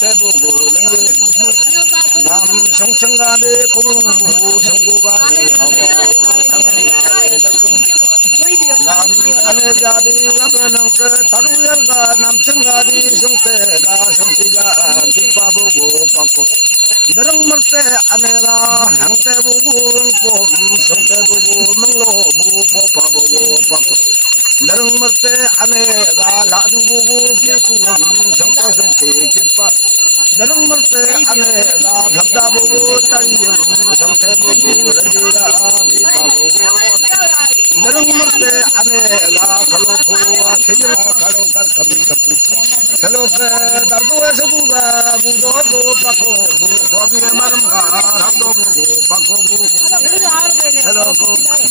대보고랭이 남성천간에 공부 성구간에 남아내자리 앞에는 그 다루열가 남천가리 성태가 성씨가 뒷바보고 받고 너랑멀때 아내가 향대보고 봄 성대보고 멍로부 뽀빠보고 받고 너랑멀때 아내가 라주보고 개구름 성태성태 뒷바 너랑멀때 아내가 벽다보고 딸이영 성태보고 런지가 뒷바보고 너랑멀때 아내가 갈로포와 개정아 가로갈 감이가부 셀로페 달도에서 부가 부도고 받고 부거비의 마름가 합도 보고 받고 부 셀로고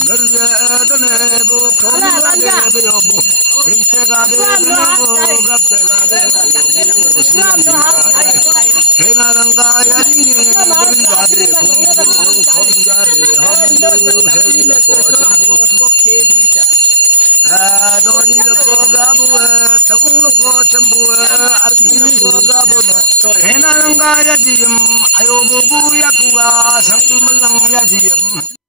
너르에드네부 거기가 되어부 인체가 되어부 갑대가 되어부 시험시가 되 해나는가 야지니 그리가 되 공부 거기가 되 허문두 세위놓고 전부 돈이 넣고 가부에 떡국 넣고 전부에 아르기 넣고 가부노 해나는가 야지임 아요 보고 야구가 성물랑 야지임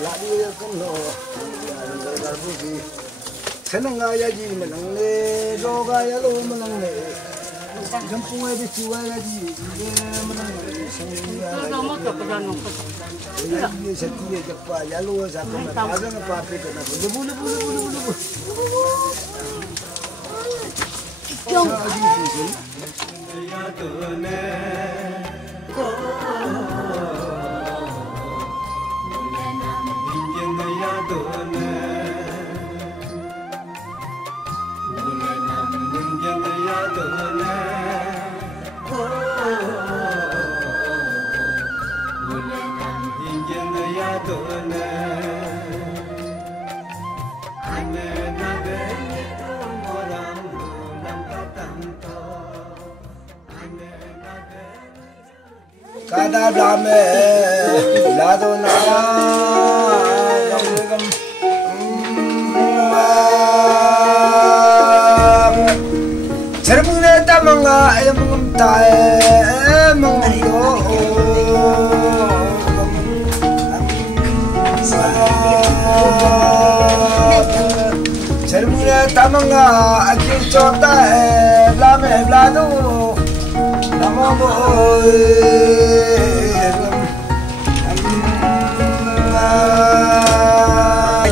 라디오 끊어 garbuki senangayaji menangle rogaya lo menangle jampunga de chuayaji menangle senangayaji ye setiye japa yalo sakna azan pape kana bulu kyong Kada blame lado na cermune tamanga emum tae mangiyo cermune tamanga akil chota blame blado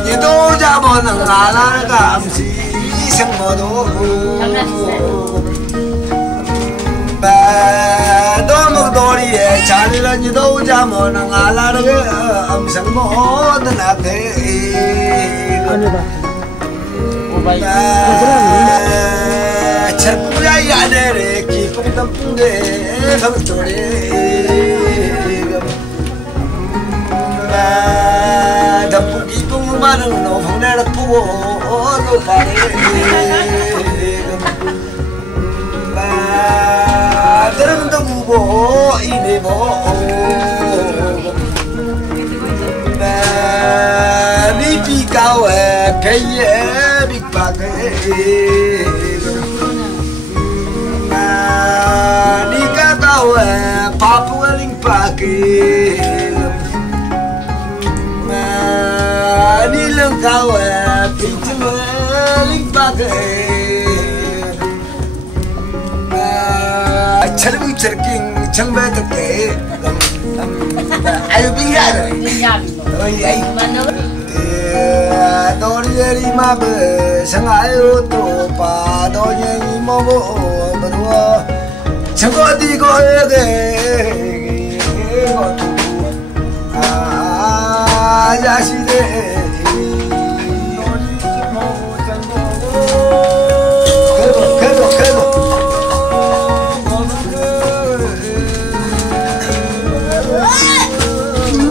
Yedo jabon ngalar kamsi semmodo ba domo dori e chanila yedo jabon ngalar am semmodo nate ane ba obai cerpuya yadere ki pungtampunde kamtore dampuki pungmanang no phangner puo lo pare ba daram damubo inebo ba ni pi kawe kaye big bag Nika tawe Papua Limpake Nilang tawe Pinjama Limpake Charbu charking Changba take Ayo bingar Ay Dori dari mabe Sangayo to pa Dori mobo Berdua Changodi go ege Yashide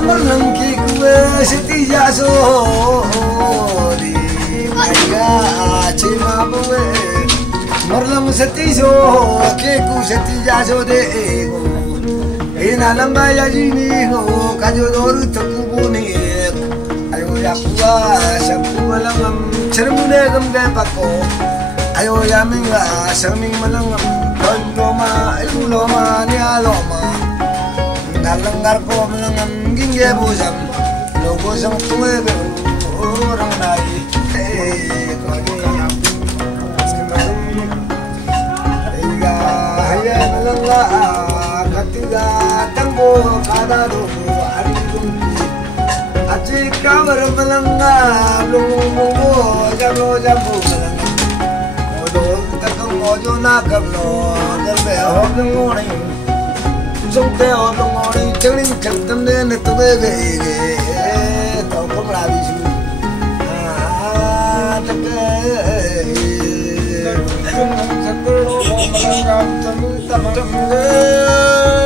Manangki kue setia so di maya cima bue Marlam setiso ke ku setia so de ina lamba ya jini ho kajo doru takubuni ayo ya kuwa shapu malangam cermune gam ga pako ayo ya minga saming malangam loma iloma ni aloma nalanggar ko malangam ginge buzam logo sang tuwe be orang nai Malangla katiga tanggo kadaro arindumpi aji kamar malanga lungu jamo jamo malanga odo takang ojo nakabno dalbe hodngoni songte hodngoni changling changtamne netube bege to kamra bisu take Santur malanga tamu tamang